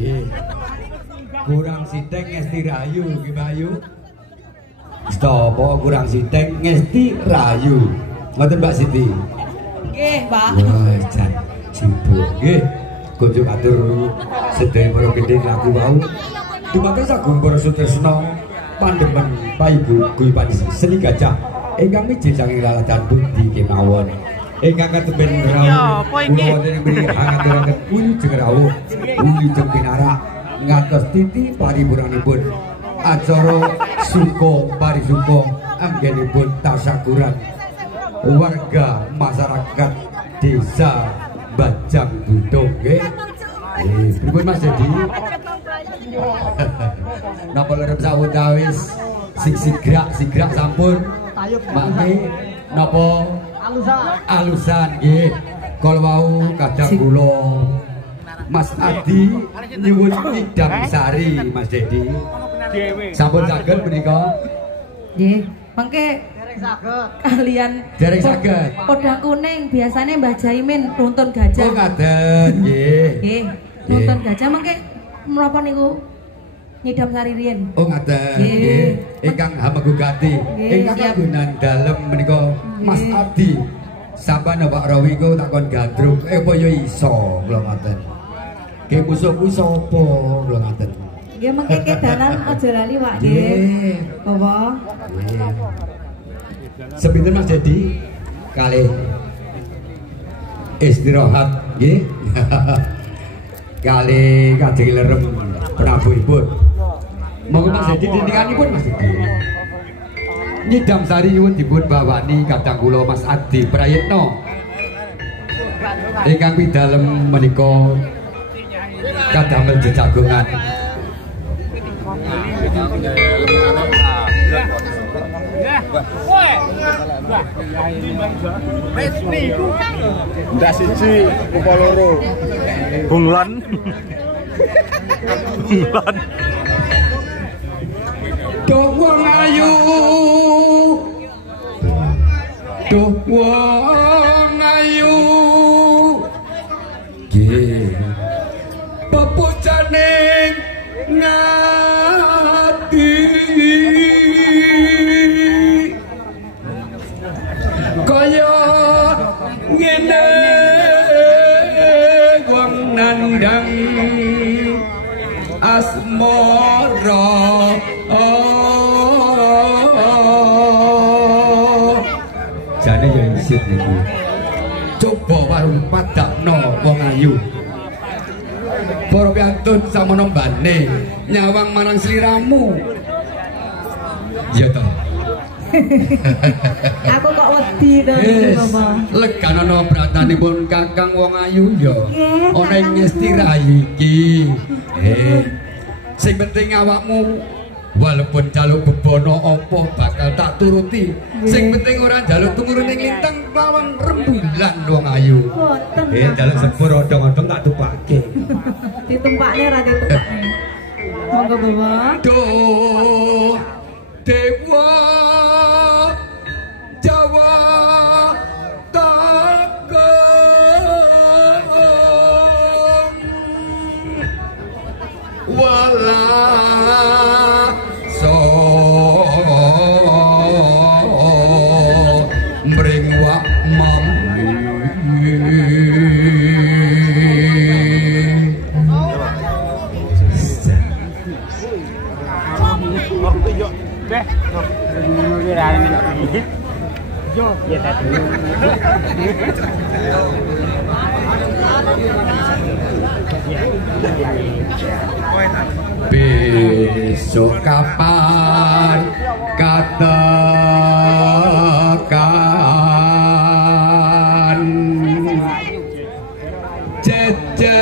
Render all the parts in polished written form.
Nggih. Kurang sithik ngesti rayu nggih Bayu. Stapa kurang sithik ngesti rayu. Ngoten Mbak Siti. Nggih, Pak. Wah, jan sibuk nggih. Kunjuk atur sedaya para gedhe lagu wau. Dumateng Sagung Para Sutresna pandemen Paibu Guipan Seni Gajah ingkang miji saking laladan bukti kemawon. Ingkang katemben rawuh kula wonten ing mriki ngaturaken wilujeng rawuh, wilujeng pinarak ngantos titi paripurnanipun acara suka parisuka anggenipun tasyakuran warga masyarakat desa Bajang Budong nggih. Pripun Mas Dedi? Napa lerep sawetawis sing sigrak sampun mangke napa alusan nggih. Kala wau kadang kula Mas Adi nyuwun Idam Sari Mas Dedi. Sampun saged menika? Nggih, mangke kalian dereng saged. Podang kuning biasanya Mbah Jaimin nuntun gajah. Oh ngaten nggih. Nggih, nuntun gajah mangke menapa niku Ngidam Sari riyen. Oh ngaten nggih. Ingkang hamegugati ingkang kagunan dalem menika Mas Adi. Sampeyan Pak Rawi ku takon gandrung apa ya iso kula ngaten. Nggih musuhku sapa kula ngaten. Nggih mangke kedanan aja lali Pak nggih. Bawa. Nggih. Sepinten Mas Dedi kalih istirahat nggih. Kalih kadang lerem Prabu Ibu. Monggo Mas Dedi tindinganipun Mas Dedi. Ngidam Sari nyuwun dipun bawani kadang kula Mas Adi Prayitno. Ingkang pidalem menika kadamel jejagongan. Ndak siji apa loro. Bunglon. Bunglon. Duh wong ayu. Duh wong ayu. Nggih. Pepucaning ngati. Kaya ngene wong nandang asmara jane ya isit niku coba warung padakno wong ayu para piantun samono mbane nyawang marang sliramu ya to. Aku kok wedi to Bapak. Leganana bratanipun Kakang wong ayu ya. Ana ing ngesti rayi iki. Sing penting awakmu walaupun jaluk bebono apa bakal tak turuti. Sing penting ora jaluk tumurun ing lintang lawan rembulan wong ayu. Boten. Jaluk sepur odong-odong tak tumpake. Ditumpakne ra ditumpakne. Monggo Bapak. Duh dewa Jawa takon wala so mring wak mami Beh, ngono ra ngene. Yo, ya tadi. Besok kapan katakan jejer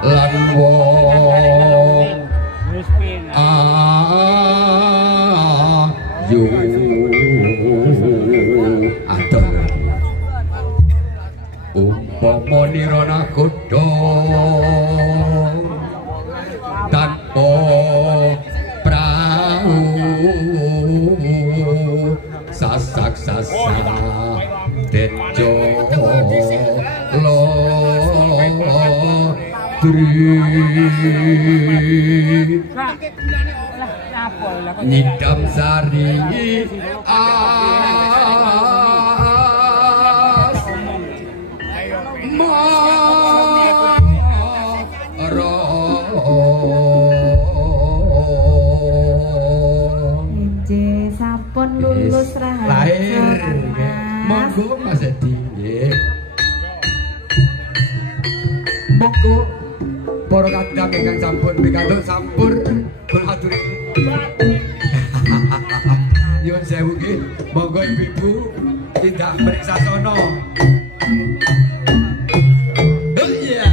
lan wong ayu adoh umpama nirana godha tanpa prau sasak-sasak dejo lo Madri Nyidam Sari as maro Nggih sampun lulus rahasia monggo Mas Edi nggih monggo para kadang ingkang sampun pikantuk sampur kula aturi nyuwun sewu nggih monggo ibu-ibu tindak periksa sono. Oh iya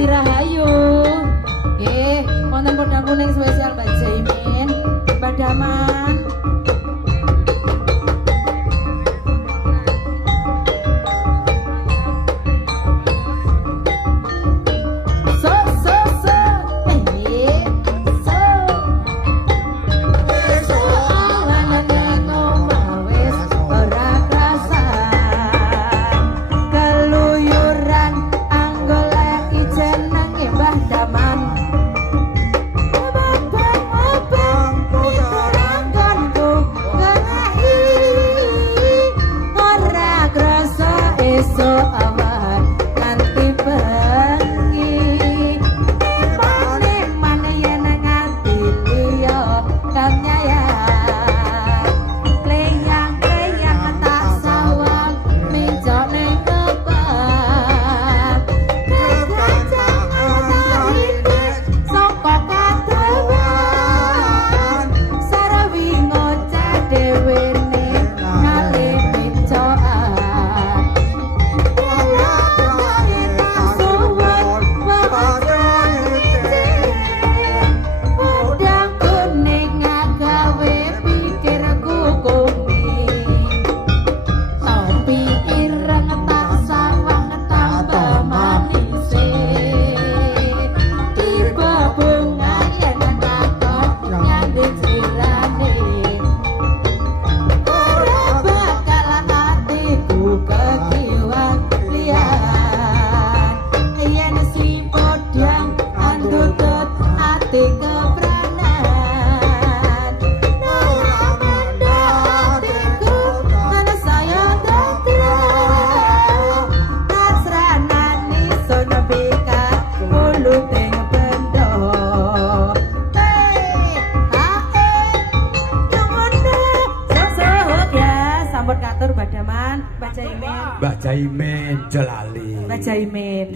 Adi Rahayu. Nggih, wonten podang kuning spesial Mbak Jaimin, Mbak Daman. Mbak Jaimin Jelali. Mbak Jaimin.